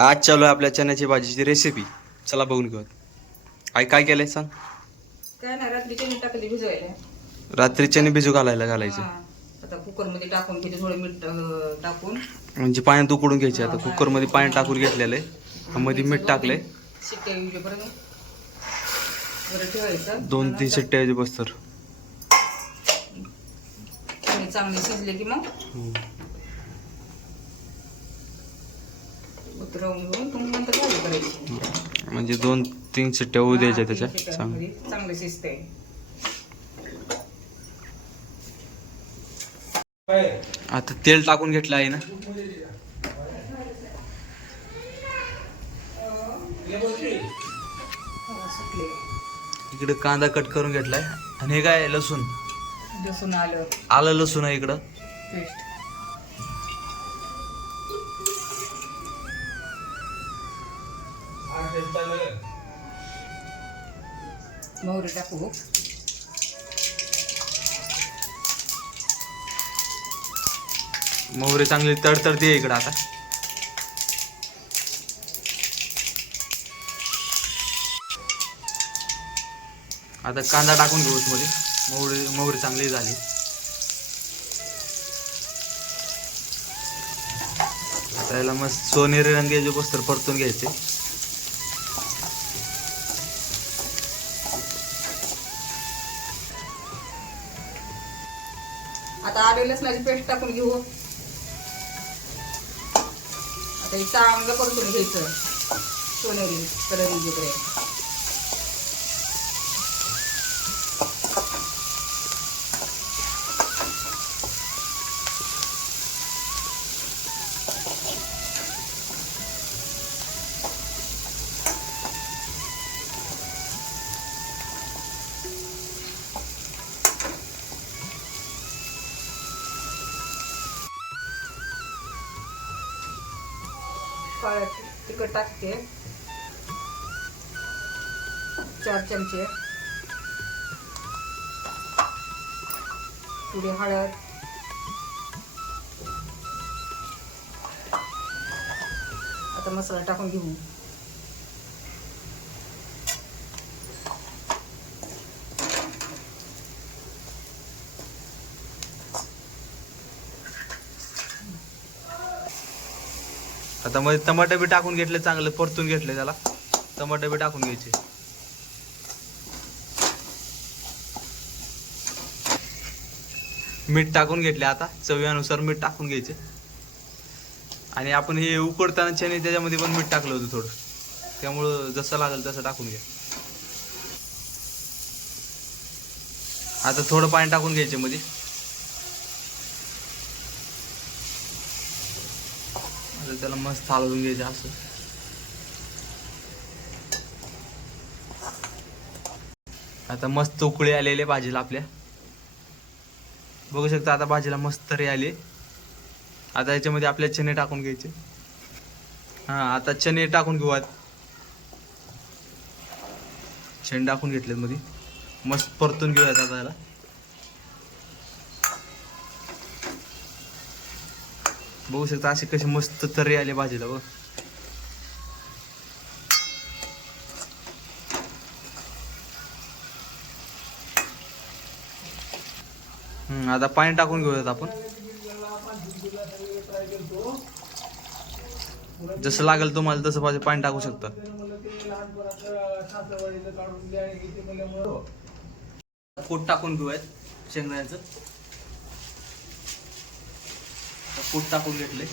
आज चालू आहे आपल्या चण्याची भाजीची रेसिपी. चला बघून घेऊ. आई काय केलंय सांग. काय ना रात्री चणे टाकली भिजवायला. रात्री चणे भिजू घालायचे. आता कुकर मध्ये टाकून किती थोडं मीठ टाकून म्हणजे पाण्यात उकडून घ्यायचे. आता कुकर मध्ये पाणी टाकून घेतलेलं आहे. मध्ये मीठ टाकलंय. शिट्ट्या येऊपर्यंत बरं ठेवायचं. 2-3 शिट्ट्या यायचे बस तर चांगले शिजले की मग उतरवून घेऊन तुम्ही नंतर भाजी करायची. म्हणजे 2-3 शिट्ट्या होऊ द्यायच्या त्याच्या. चांगलं शिजते. आता तेल टाकून घेतलं आहे ना. इकडे कांदा कट करून घेतलाय आणि हे काय लसूण आलं लसूण आहे इकडं. पेस्ट मोहरी टाकू. मोहरी चांगली तडतडते इकडं. आता कांदा टाकून घेऊ मध्ये. मोहरी चांगली झाली. आता याला मस्त सोनेरी रंगाचे बस्तर परतून घ्यायचे. आता आले लसणाची पेस्ट टाकून घेऊ. आता हे चांगलं परतून घ्यायचं सोनेरी कलर येईपर्यंत. काळं तिखट टाकते 4 चमचे. थोडी हळद. आता मसाला टाकून घेऊ. आता मध्ये टमाटे बी टाकून घेतले. चांगले परतून घेतले. त्याला टमाटे बी टाकून घ्यायचे. मीठ टाकून घेतले. आता चवीनुसार मीठ टाकून घ्यायचे. आणि आपण हे उकडताना चणे त्याच्यामध्ये पण मीठ टाकलं होतं थोडं. त्यामुळं जसं लागेल तसं टाकून घ्या. आता थोडं पाणी टाकून घ्यायचे मध्ये. त्याला मस्त हलवून घ्यायचं असं. आता मस्त उकळी आलेले भाजीला आपल्या. बघू शकता आता भाजीला मस्त तरी आली. आता याच्यामध्ये आपल्या चणे टाकून घ्यायचे. आता चणे टाकून घेऊ. चणे टाकून घेतले मध्ये. मस्त परतून घेऊयात आता याला. बघू शकता अशी कशी मस्त तर्री आली भाजीला. बघ आता पाणी टाकून घेऊयात आपण. जसं लागेल तुम्हाला तसं पाणी टाकू शकता. कूट टाकून घेऊयात शेंगदाण्याचं. कूट टाकून घेतले.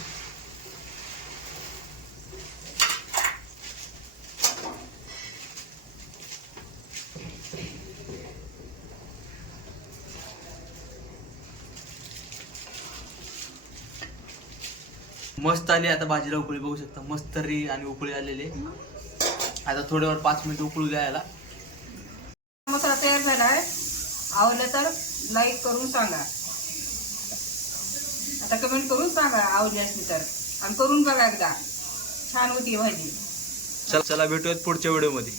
मस्त आली आता भाजीला उकळी. बघू शकता मस्त तर्री आणि उकळी आलेली. आता थोड्यावर 5 मिनिट उकळू द्यायला. मसाला तयार झालाय. आवडलं तर लाईक करून सांगा. आता कमेंट करून सांगा आवडली असली तर. आणि करून बघा एकदा. छान होती भाजी. चला भेटूयात पुढच्या व्हिडिओ मध्ये.